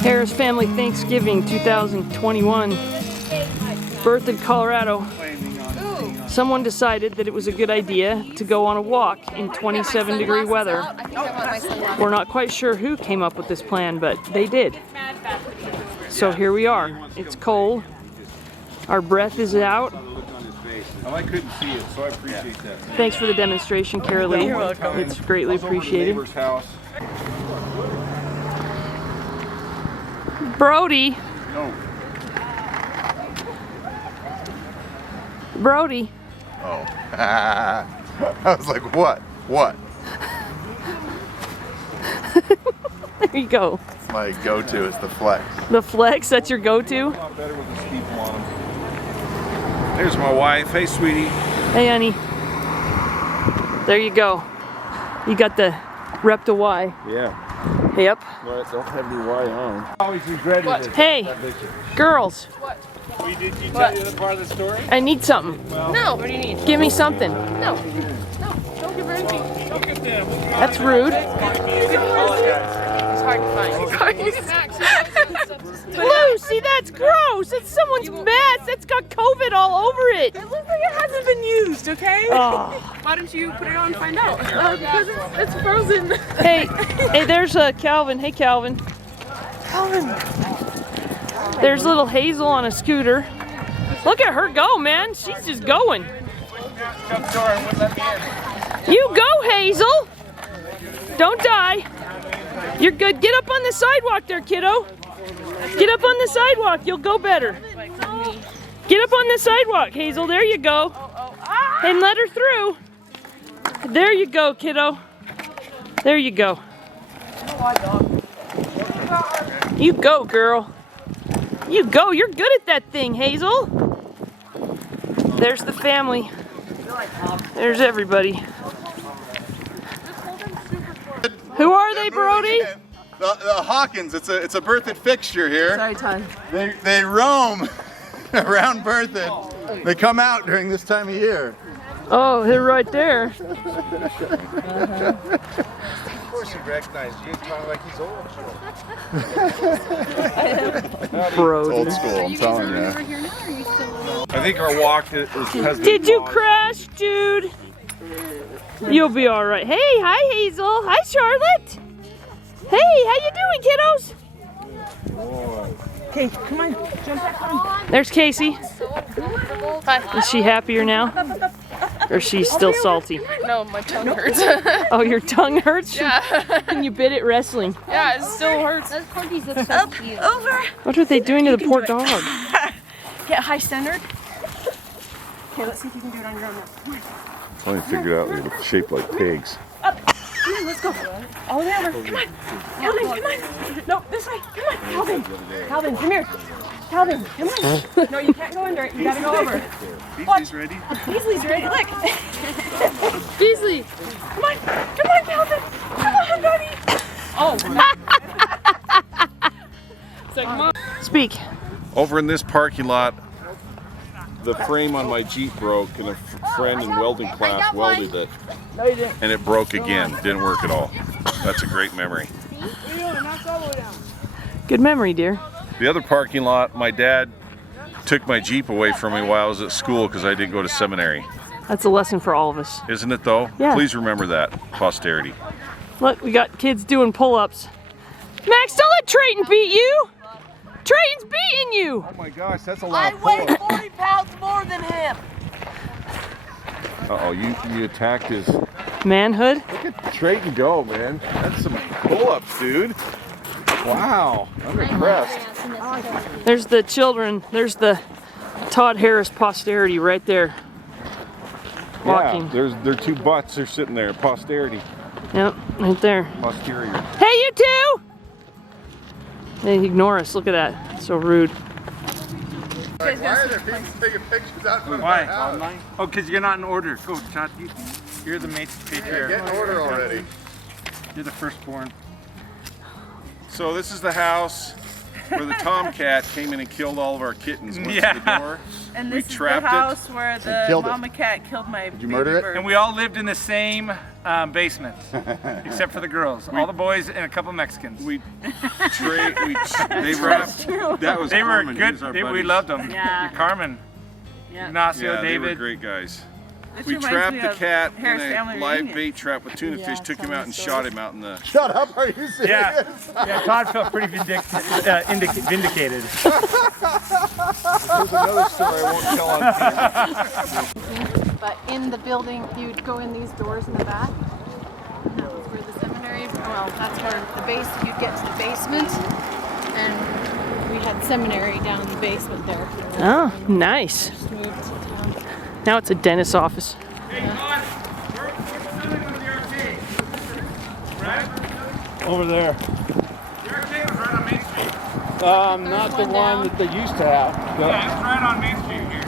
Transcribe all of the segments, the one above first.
Harris Family Thanksgiving 2021. Birth in Colorado. Someone decided that it was a good idea to go on a walk in 27-degree weather. We're not quite sure who came up with this plan, but they did. So here we are. It's cold. Our breath is out. Oh, I couldn't see it, so I appreciate that. Thanks for the demonstration, Carolee. You're welcome. It's greatly appreciated. Neighbor's house. Brody. No. Brody. Oh. I was like, what? What? There you go. My go-to is the flex. The flex, that's your go-to? A lot better with the steeple on them. There's my wife. Hey, sweetie. Hey, honey. There you go. You got the Repta Y. Yeah. Yep. But don't have any Y on. I always regretted it. Hey, girls. Did you tell the other part of the story? I need something. No, what do you need? Give me something. No, don't give her anything. Look at them. That's rude. It's hard to find. Blue, see, that's gross. It's someone's mess. That's got COVID all over it. It looks like it hasn't been used, okay? Oh. Why don't you put it on and find out? Because it's frozen. Hey, there's Calvin. Hey, Calvin. Calvin. There's little Hazel on a scooter. Look at her go, man. She's just going. You go, Hazel. Don't die. You're good. Get up on the sidewalk there, kiddo. Get up on the sidewalk. You'll go better. Get up on the sidewalk, Hazel. There you go. And let her through. There you go, kiddo. There you go. You go, girl. You go. You're good at that thing, Hazel. There's the family. There's everybody. Who are they, Brody? The Hawkins. It's a Berthoud fixture here. Sorry, Todd. They roam around Berthoud. They come out during this time of year. Oh, they're right there. Of course he recognized you. Talking like he's old. Brody. Old school, I'm telling you. I think our walk has been Did you long. crash, Jude? You'll be all right. Hey, hi, Hazel. Hi, Charlotte. Hey, how you doing, kiddos? Okay, come on. Jump back on. There's Casey. Is she happier now? Or is she still salty? No, my tongue hurts. Oh, your tongue hurts? Yeah. And you bit it wrestling. Yeah, it still hurts. Those corgis look so cute. Over. What are they doing to the poor dog? Get high centered. Okay, let's see if you can do it on your own now. Come on. I figured out they're shaped like pigs. Up. Come on, let's go. All the way over. Come on. Calvin, come on. No, this way. Come on, Calvin. Calvin, come here. Calvin, come on. No, you can't go under it. You gotta go over. Beasley's ready. Beasley's ready. Look. Beasley. Come on. Come on, Calvin. Come on, buddy. Oh. It's like, Mom. Speak. Over in this parking lot, the frame on my Jeep broke, and a friend in welding class welded it, and it broke again. Didn't work at all. That's a great memory. Good memory, dear. The other parking lot, my dad took my Jeep away from me while I was at school because I didn't go to seminary. That's a lesson for all of us. Isn't it though? Yeah. Please remember that, posterity. Look, we got kids doing pull-ups. Max, don't let Trayton beat you. Trayton's beating you. Oh my gosh, that's a lot of weigh pull-ups. 40 pounds more than him. Uh-oh, you attacked his... Manhood. Look at Trayton go, man. That's some pull-ups, dude. Wow, I'm impressed. There's the children. There's the Todd Harris posterity right there. Walking. Yeah, their two butts are sitting there, posterity, Yep, right there. posterior. Hey, you two! They ignore us. Look at that. So rude. Why are there people taking pictures out of Why? my house? Oh, because you're not in order. Go, John. You're the Yeah, matriarch. get in order already. You're the firstborn. So this is the house where the tomcat came in and killed all of our kittens. Went to the Yeah. door. And We this is the trapped it. house where the killed it. mama cat killed my Did you murder it? bird. And we all lived in the same basement, except for the girls. All the boys and a couple Mexicans. They wrapped. That was They were Carmen. He good. was our We buddies. loved them. Yeah. Carmen, Yeah. Ignacio, Yeah, they were David. great guys. This We reminds trapped me the of cat in Harris a Family live Reunion. bait trap with tuna fish, took him out and shot him out in the... Shut up, are you serious? Yeah, yeah. Todd felt pretty vindicated. There's another story I won't tell on camera. But in the building, you'd go in these doors in the back. And that was where the seminary, well, that's where the base, you'd get to the basement. And we had seminary down in the basement there. Oh, nice. Just moved to town. Now it's a dentist's office. Over there. The arcade was right on Main Street. Not the one that they used to have. Yeah, it was right on Main Street here.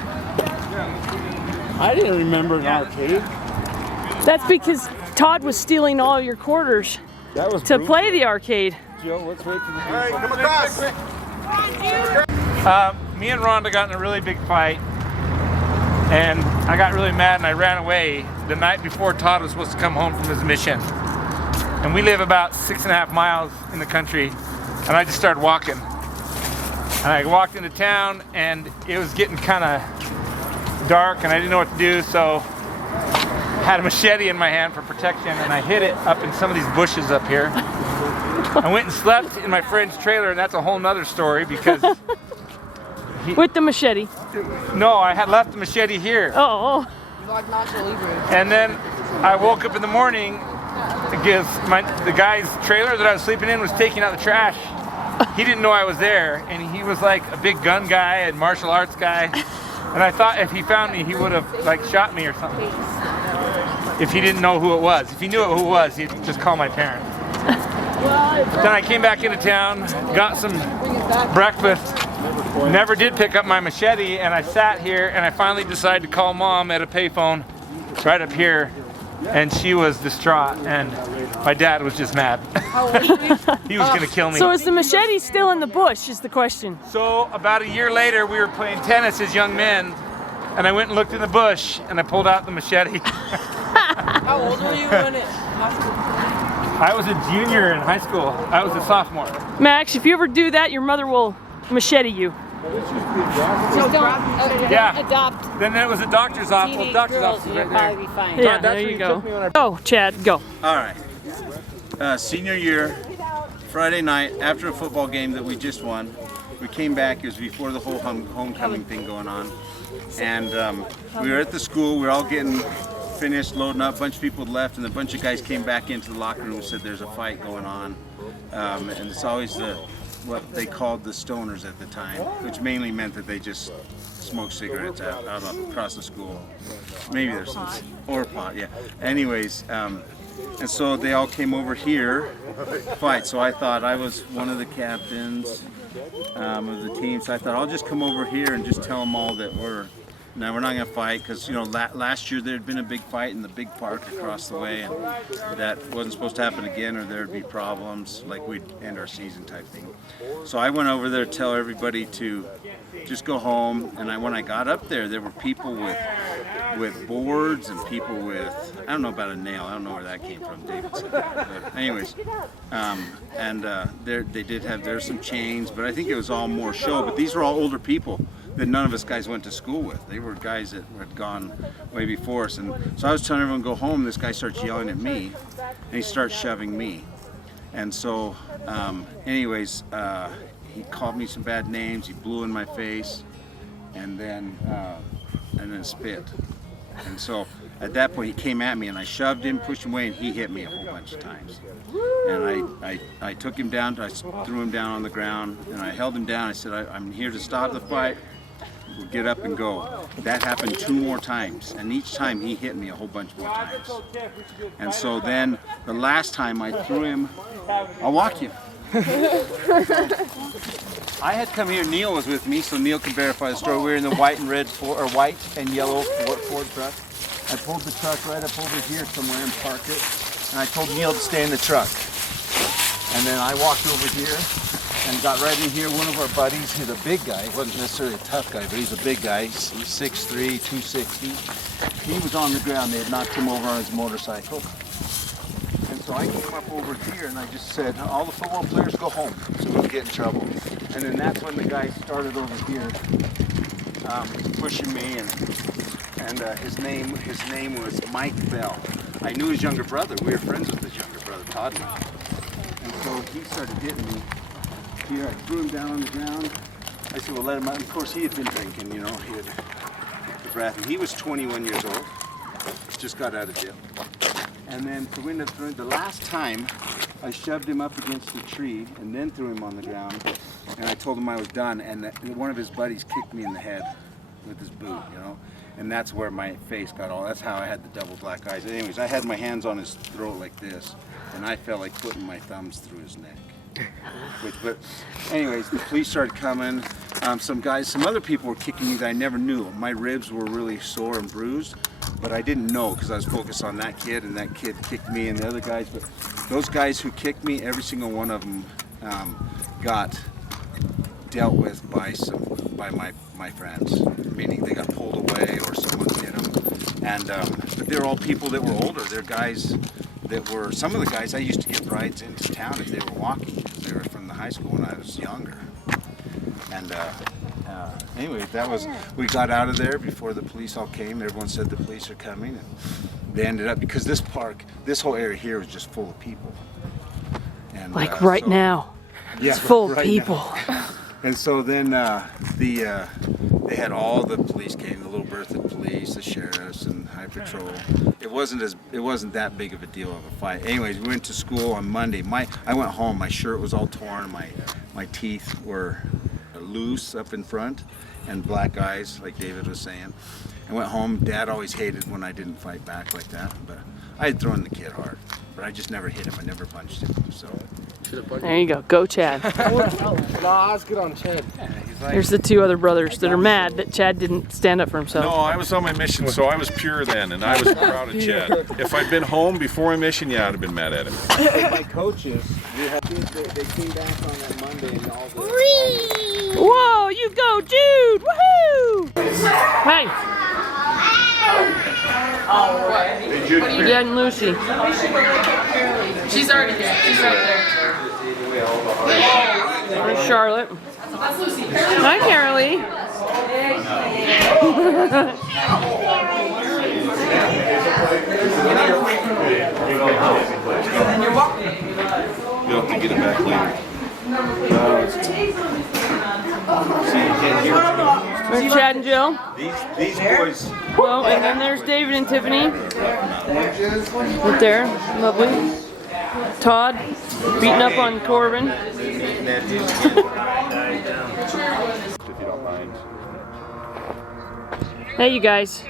I didn't remember an arcade. That's because Todd was stealing all your quarters That was to brutal. play the arcade. Joe, let's wait for the All right, come across. Me and Rhonda got in a really big fight, and I got really mad and I ran away the night before Todd was supposed to come home from his mission. And we live about 6.5 miles in the country, and I just started walking. And I walked into town, and it was getting kind of dark, and I didn't know what to do, so I had a machete in my hand for protection, and I hid it up in some of these bushes up here. I went and slept in my friend's trailer, and that's a whole nother story because With the machete. no, I had left the machete here. Oh, And then I woke up in the morning because the guy's trailer that I was sleeping in was taking out the trash. He didn't know I was there, and he was like a big gun guy and martial arts guy. And I thought if he found me, he would have like shot me or something. If he didn't know who it was. If he knew who it was, he'd just call my parents. Then I came back into town, got some breakfast, never did pick up my machete, and I sat here and I finally decided to call Mom at a payphone right up here, and she was distraught, and my dad was just mad. He was gonna kill me. so is the machete still in the bush is the question. So about a year later, we were playing tennis as young men, and I went and looked in the bush, and I pulled out the machete. How old were you when it happened? I was a junior in high school. I was a sophomore. Max, if you ever do that, your mother will machete you. Yeah. Adopt Then there was a doctor's office. Well, doctor's office was right there. be fine. Yeah, that's there where you you go. took me when I- Go, Chad, go. All right. Senior year, Friday night, after a football game that we just won, we came back. It was before the whole homecoming thing going on. And we were at the school. We were all getting finished loading up. A bunch of people had left, and a bunch of guys came back into the locker room and said there's a fight going on. And it's always what they called the stoners at the time, which mainly meant that they just smoked cigarettes out across the school. Maybe there's some, or pot, yeah. Anyways, and so they all came over here to fight. So I thought I was one of the captains of the team. So I thought I'll just come over here and just tell them all that we're not gonna fight, because you know last year there had been a big fight in the big park across the way, and that wasn't supposed to happen again, or there'd be problems, like we'd end our season type thing. So I went over there to tell everybody to just go home, and when I got up there, there were people with boards and people with, I don't know about a nail, I don't know where that came from, David said that. But anyways, they did have, there's some chains, but I think it was all more show. But these were all older people that none of us guys went to school with. They were guys that had gone way before us. And so I was telling everyone to go home. This guy starts yelling at me, and he starts shoving me. And so, anyways, he called me some bad names. He blew in my face, and then spit. And so at that point, he came at me, and I shoved him, pushed him away, and he hit me a whole bunch of times. And I took him down, I threw him down on the ground, and I held him down. I said, I'm here to stop the fight. We'll get up and go. That happened 2 more times, and each time he hit me a whole bunch more times. And so then the last time I threw him, I'll walk you. I had come here, Neil was with me, so Neil can verify the story. We were in the white and yellow Ford truck. I pulled the truck right up over here somewhere and parked it, and I told Neil to stay in the truck. And then I walked over here and got right in here. One of our buddies, he's a big guy, he wasn't necessarily a tough guy, but he's a big guy, he's 6'3", 260. He was on the ground, they had knocked him over on his motorcycle. So I came up over here and I just said, all the football players go home so we don't get in trouble. And then that's when the guy started over here pushing me, and his name was Mike Bell. I knew his younger brother. We were friends with his younger brother, Todd. And so he started hitting me. Here, I threw him down on the ground. I said, well, let him out. And of course, he had been drinking, you know. He had the breath. And he was 21 years old. Just got out of jail. And then so we ended up throwing, the last time, I shoved him up against the tree and then threw him on the ground. And I told him I was done. And one of his buddies kicked me in the head with his boot, you know. And that's where my face got all, that's how I had the double black eyes. Anyways, I had my hands on his throat like this. And I felt like putting my thumbs through his neck. But anyways, the police started coming. Some other people were kicking me that I never knew. My ribs were really sore and bruised, but I didn't know because I was focused on that kid, and that kid kicked me and the other guys. But those guys who kicked me, every single one of them got dealt with by my friends, meaning they got pulled away or someone hit them. And but they're all people that were older. They're guys that were, some of the guys I used to get rides into town if they were walking, because they were from the high school when I was younger. And anyway, we got out of there before the police all came. Everyone said the police are coming, and they ended up, because this park, this whole area here was just full of people. And, Like right now. Yeah, It's full of right people. now. And so then they had all the police came, the Little Bertha police, the sheriffs, and High Patrol. It wasn't that big of a deal of a fight. Anyways, we went to school on Monday. I went home. My shirt was all torn. My teeth were loose up in front, and black eyes, like David was saying. I went home. Dad always hated when I didn't fight back like that, but I had thrown the kid hard. But I just never hit him. I never punched him. So. There you go. Go, Chad. Nah, let's get on Chad. There's the two other brothers that are mad that Chad didn't stand up for himself. No, I was on my mission, so I was pure then, and I was proud of Chad. If I'd been home before my mission, yeah, I'd have been mad at him. My coaches, they came back on that Monday and all the... Whoa, you go, Jude! Woohoo! Hey! Your dad and Lucy. She's already there. She's right there. There's Charlotte. That's Lucy. Hi, Carolee. You'll have to get it back later. There's Chad and Jill. These boys. Well, and then there's David and Tiffany. Right there. Lovely. Todd beating up on Corbin. If you don't mind. Hey, you guys.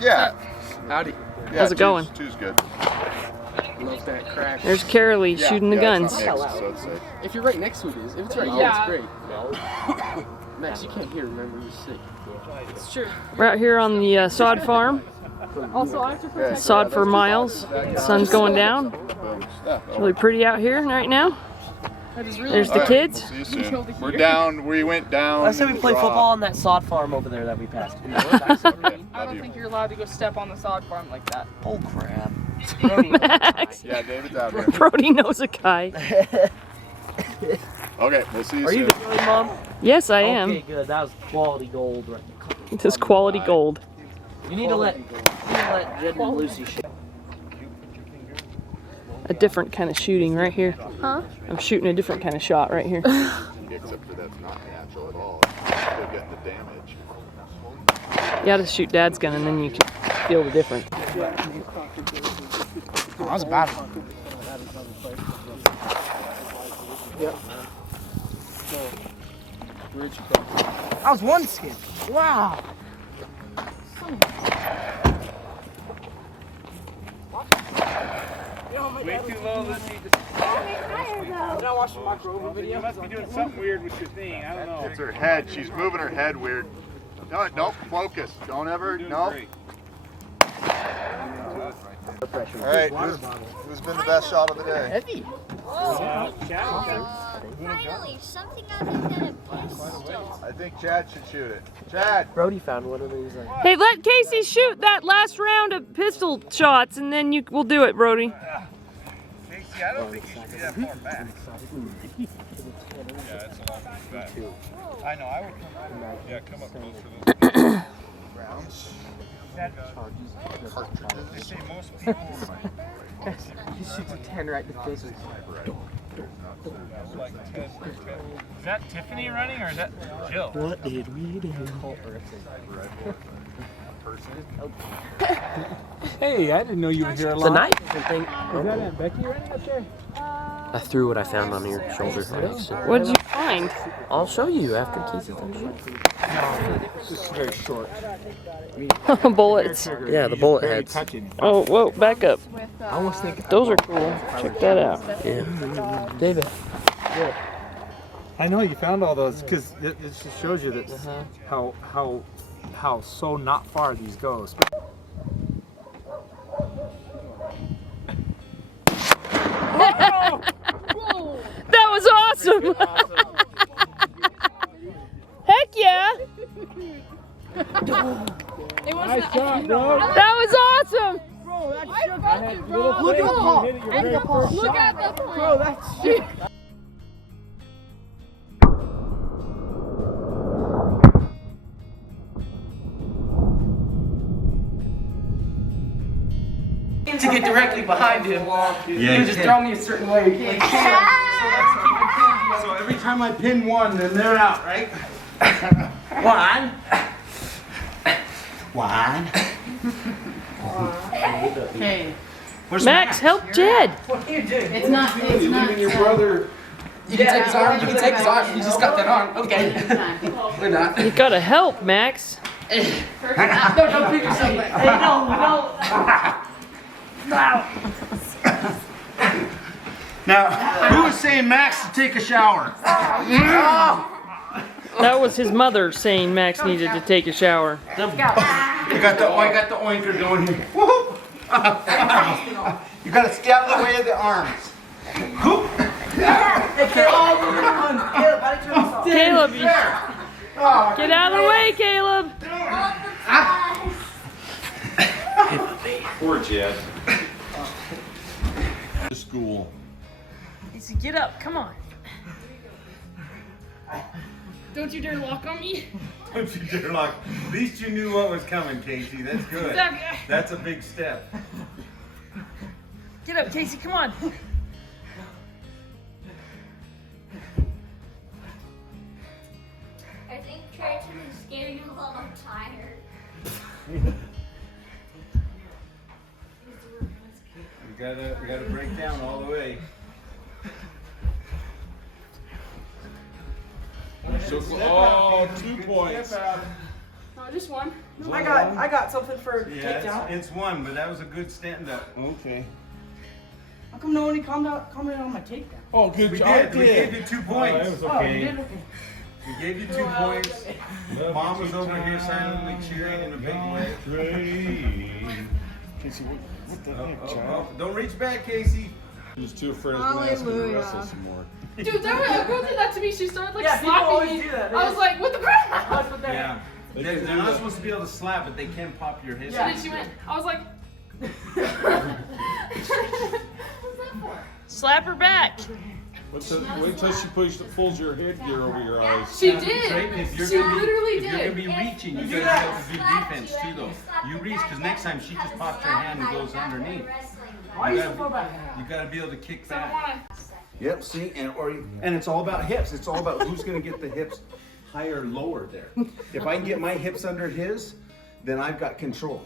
Yeah. Howdy. How's it going? Two's good. Love that crack. There's Carolee shooting the guns. It's not mixed, so it's safe. If you're right next to it, if it's right here, Yeah. it's great. Max, you can't hear, remember, who's sick. It's true. We're out here on the sod farm. Also, I have to protect. Sod for miles. Sun's going down. It's really pretty out here right now. That is really. There's the kids. See you soon. We're down. We went down. I said we play football on that sod farm over there that we passed. I don't think you're allowed to go step on the sod farm like that. Oh crap. Max. Yeah, David's out here. Brody knows a guy. Okay, we'll see you Are you soon. the really, Mom? Yes, I Okay, am. good. That was quality gold right there. This is quality gold. You need to let Jed and Lucy shoot. A different kind of shooting right here. Huh? I'm shooting a different kind of shot right here. Except for that's not natural at all. Still getting the damage. You gotta shoot Dad's gun and then you can feel the difference. That was a bad one. That was one skin. Wow. Way too low, Lucy. Did I watch the micro video? You must be doing something weird with your thing. I don't know. It's her head. She's moving her head weird. No, nope, focus. Don't ever, no. All right, who's been the best shot of the day? Heavy. Finally, something other than a pistol. I think Chad should shoot it. Chad! Brody found one of these. Hey, let Casey shoot that last round of pistol shots and then we'll do it, Brody. See, I don't think you should be that far back. Yeah, it's a long way back. I know, I would come right. Yeah, come up closer to those. They say most people. He shoots a 10 right in the face. Like 10. Is that Tiffany running or is that Jill? What did we do? Hey, I didn't know you were here The alone. night vision thing. Is that Aunt Becky running up there? I threw what I found on your shoulder. What did you find? I'll show you after Casey finishes. This is very short. Bullets. Yeah, the bullet Very heads. touching. Oh, whoa, back up. I almost think Those are cool. Check that out. Yeah. David. I know you found all those because it just shows you that how so not far these go. That was awesome! Heck yeah! Nice shot, bro. That was awesome! Look at the ball. Look at the Bro, that's shit. To get directly behind him, he was just throwing me a certain way. So every time I pin one, then they're out, right? One. One. Okay. Max, help Jed! It's not. It's not. Your brother. You can take his arm. You can take his arm. You just got that on. Okay. We're not. You gotta help, Max. No, don't beat yourself. Hey, no. Now, who was saying Max to take a shower? That was his mother saying Max needed to take a shower. I got the oinker going here. Woo-hoo. You gotta stay out of the way of the arms. Caleb, get out of the way, Caleb! Poor Jed. School. Easy, get up, come on. Don't you dare lock on me. Don't you dare lock. At least you knew what was coming, Casey. That's good. That's a big step. Get up, Casey, come on. I think Triton is getting a little tired. We gotta break down all the way. So, 2 points. No, just one. I got something for Yeah, takedown. it's one, but that was a good stand up. Okay. How come no one commented on my takedown? Oh, good We job. did. We gave you 2 points. Oh, you did? Okay. We gave you 2 points. Mom was over here silently cheering in a big way. Casey, what the heck, Oh, don't reach back, Casey. I was too afraid I was going to ask him to wrestle some more. Dude, that was a girl did that to me. She started like Yeah, people slapping always me. do that. I was like, what the crap? Yeah. They're not supposed to be able to slap, but they can pop your hips. And then she went. I was like. Slap her back. Wait till she folds your headgear over your eyes. She did. If you're She gonna be, literally if you're gonna did. be reaching, you gotta be able to do defense too, though. You reach, because next time she just pops her hand and goes underneath. You gotta be able to kick back. Yep. See, and it's all about hips. It's all about who's gonna get the hips higher, or lower there. If I can get my hips under his, then I've got control.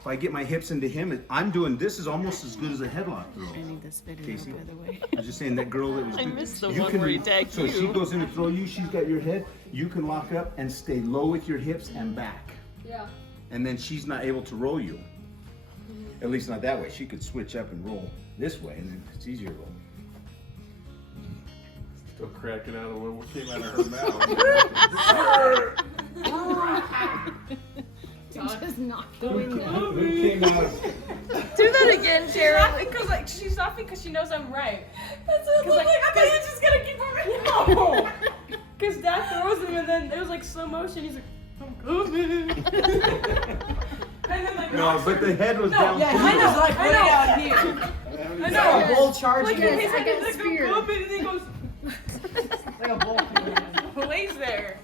If I get my hips into him, I'm doing this is almost as good as a headlock throw. I need this video, Casey, by the way. I was just saying that girl that was. I missed the you one can where he re- tagged So you. she goes in to throw you. She's got your head. You can lock up and stay low with your hips and back. Yeah. And then she's not able to roll you. At least not that way. She could switch up and roll this way, and then it's easier to roll. Still cracking out of what came out of her mouth. Just not going down. Who came out? Do that again, Cheryl. She's laughing because she knows I'm right. That's what it looked like. I thought you were just gonna keep on. No. Because Dad throws him and then it was like slow motion. He's like, I'm coming. And then like. No, but the head was down. Yeah, mine was like way out here. I know. A bull charging. Like, Like he's like, I got like speared. a boom, and he goes, a bull. lays there.